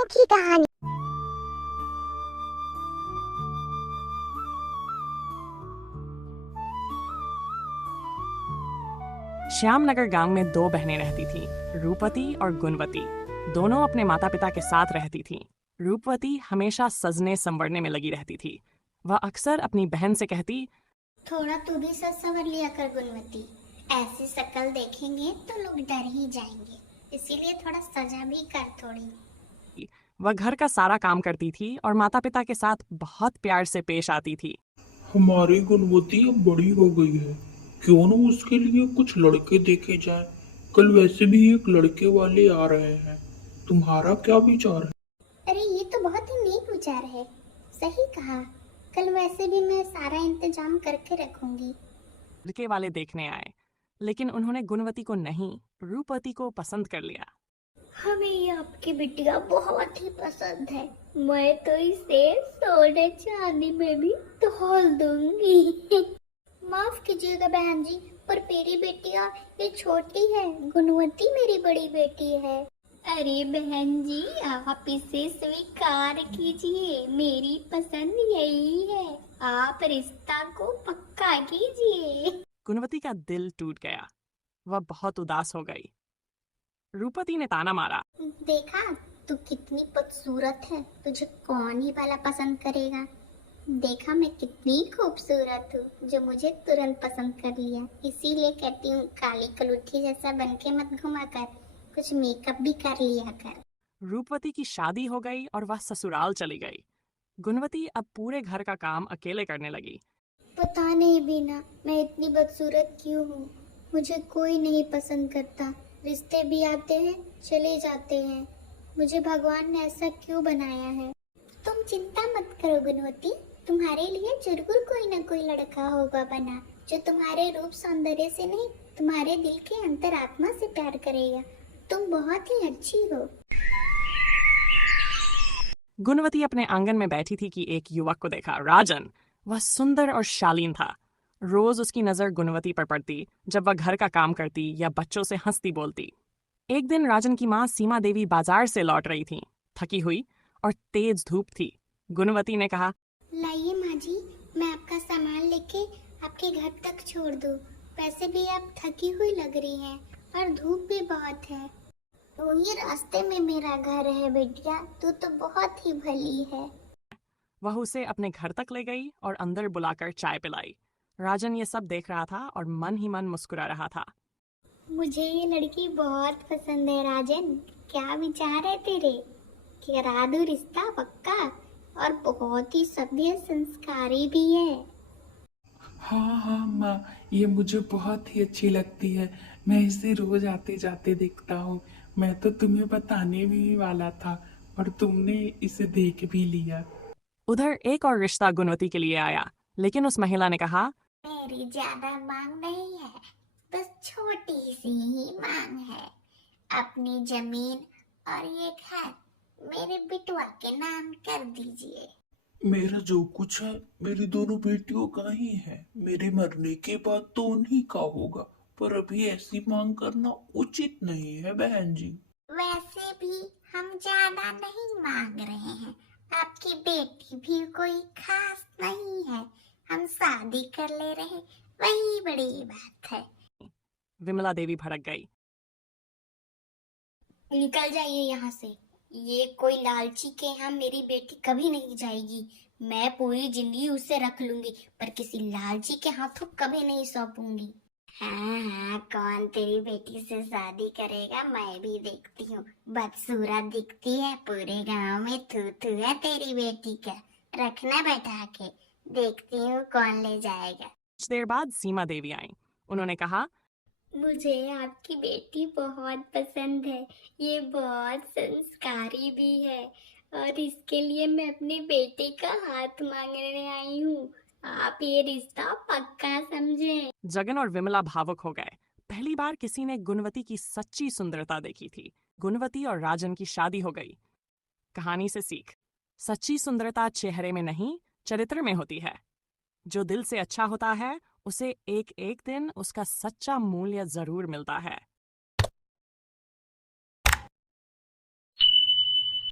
अनोखी कहानी। श्यामनगर गांव में दो बहनें रहती थीं, रूपवती और गुणवती। दोनों अपने माता पिता के साथ रहती थीं। रूपवती हमेशा सजने संवरने में लगी रहती थी। वह अक्सर अपनी बहन से कहती, थोड़ा तू भी सच संवर लिया कर गुणवती। ऐसी शक्ल देखेंगे तो लोग डर ही जाएंगे, इसीलिए थोड़ा सजा भी कर थोड़ी। वह घर का सारा काम करती थी और माता पिता के साथ बहुत प्यार से पेश आती थी। हमारी गुणवती अब बड़ी हो गई है, क्यों न उसके लिए कुछ लड़के देखे जाए। कल वैसे भी एक लड़के वाले आ रहे हैं, तुम्हारा क्या विचार है? अरे ये तो बहुत ही नेक विचार है, सही कहा। कल वैसे भी मैं सारा इंतजाम करके रखूंगी। लड़के वाले देखने आए, लेकिन उन्होंने गुणवती को नहीं, रूपवती को पसंद कर लिया। हमें ये आपकी बिटिया बहुत ही पसंद है। मैं तो इसे सोने चांदी में भी तौल दूंगी। माफ कीजिएगा बहन जी, पर मेरी बेटिया ये छोटी है, गुणवती मेरी बड़ी बेटी है। अरे बहन जी, आप इसे स्वीकार कीजिए, मेरी पसंद यही है। आप रिश्ता को पक्का कीजिए। गुणवती का दिल टूट गया। वह बहुत उदास हो गई। रूपवती ने ताना मारा, देखा, तू कितनी खूबसूरत है, तुझे कौन ही भला पसंद करेगा। देखा मैं कितनी खूबसूरत हूँ जो मुझे तुरंत पसंद कर लिया। इसीलिए कहती हूँ काली कलुठी जैसा बनके मत घुमा कर, कुछ मेकअप भी कर लिया कर। रूपवती की शादी हो गई और वह ससुराल चली गई। गुणवती अब पूरे घर का काम अकेले करने लगी। पता नहीं बीना, मैं इतनी बदसूरत क्यों हूँ। मुझे कोई नहीं पसंद करता, रिश्ते भी आते हैं चले जाते हैं। मुझे भगवान ने ऐसा क्यों बनाया है। तुम चिंता मत करो गुणवती, तुम्हारे लिए जरूर कोई न कोई लड़का होगा बना, जो तुम्हारे रूप सौंदर्य से नहीं, तुम्हारे दिल के अंतरात्मा से प्यार करेगा। तुम बहुत ही अच्छी हो। गुणवती अपने आंगन में बैठी थी कि एक युवक को देखा, राजन। वह सुंदर और शालीन था। रोज उसकी नजर गुणवती पर पड़ती जब वह घर का काम करती या बच्चों से हंसती बोलती। एक दिन राजन की माँ सीमा देवी बाजार से लौट रही थी, थकी हुई और तेज धूप थी। गुणवती ने कहा, लाइए माँ जी, मैं आपका सामान लेके आपके घर तक छोड़ दूँ। वैसे भी आप थकी हुई लग रही हैं और धूप भी बहुत है। वही रास्ते में मेरा घर है बेटिया, तू तो बहुत ही भली है। वह उसे अपने घर तक ले गई और अंदर बुलाकर चाय पिलाई। राजन ये सब देख रहा था और मन ही मन मुस्कुरा रहा था। मुझे ये लड़की बहुत पसंद है राजन, क्या विचार है तेरे? करा दूं रिश्ता पक्का, और बहुत ही सभ्य संस्कारी भी है। हाँ हाँ माँ, ये मुझे बहुत ही अच्छी लगती है। मैं इसे रोज आते जाते देखता हूँ। मैं तो तुम्हें बताने भी वाला था, और तुमने इसे देख भी लिया। उधर एक और रिश्ता गुणवती के लिए आया, लेकिन उस महिला ने कहा, मेरी ज्यादा मांग नहीं है, बस छोटी सी ही मांग है। अपनी जमीन और ये घर मेरे बिटवा के नाम कर दीजिए। मेरा जो कुछ है मेरी दोनों बेटियों का ही है। मेरे मरने के बाद तो उन्हीं का होगा, पर अभी ऐसी मांग करना उचित नहीं है बहन जी। वैसे भी हम ज्यादा नहीं मांग रहे हैं, आपकी बेटी भी कोई खास नहीं है, हम शादी कर ले रहे, वही बड़ी बात है। विमला देवी भड़क गई। निकल जाइए यहाँ से, ये कोई लालची के यहाँ मेरी बेटी कभी नहीं जाएगी। मैं पूरी जिंदगी उसे रख लूंगी, पर किसी लालची के हाथों कभी नहीं सौंपूंगी। हाँ हाँ, कौन तेरी बेटी से शादी करेगा मैं भी देखती हूँ। बदसूरत दिखती है, पूरे गांव में थू थू है तेरी बेटी का। रखना बैठा के, देखती हूँ कौन ले जाएगा। कुछ देर बाद सीमा देवी आई। उन्होंने कहा, मुझे आपकी बेटी बहुत पसंद है, ये बहुत संस्कारी भी है, और इसके लिए मैं अपनी बेटी का हाथ मांगने आई हूँ। आप ये रिश्ता पक्का समझें। जगन और विमला भावुक हो गए। पहली बार किसी ने गुणवती की सच्ची सुंदरता देखी थी। गुणवती और राजन की शादी हो गई। कहानी से सीख, सच्ची सुंदरता चेहरे में नहीं, चरित्र में होती है। जो दिल से अच्छा होता है, उसे एक एक दिन उसका सच्चा मूल्य जरूर मिलता है।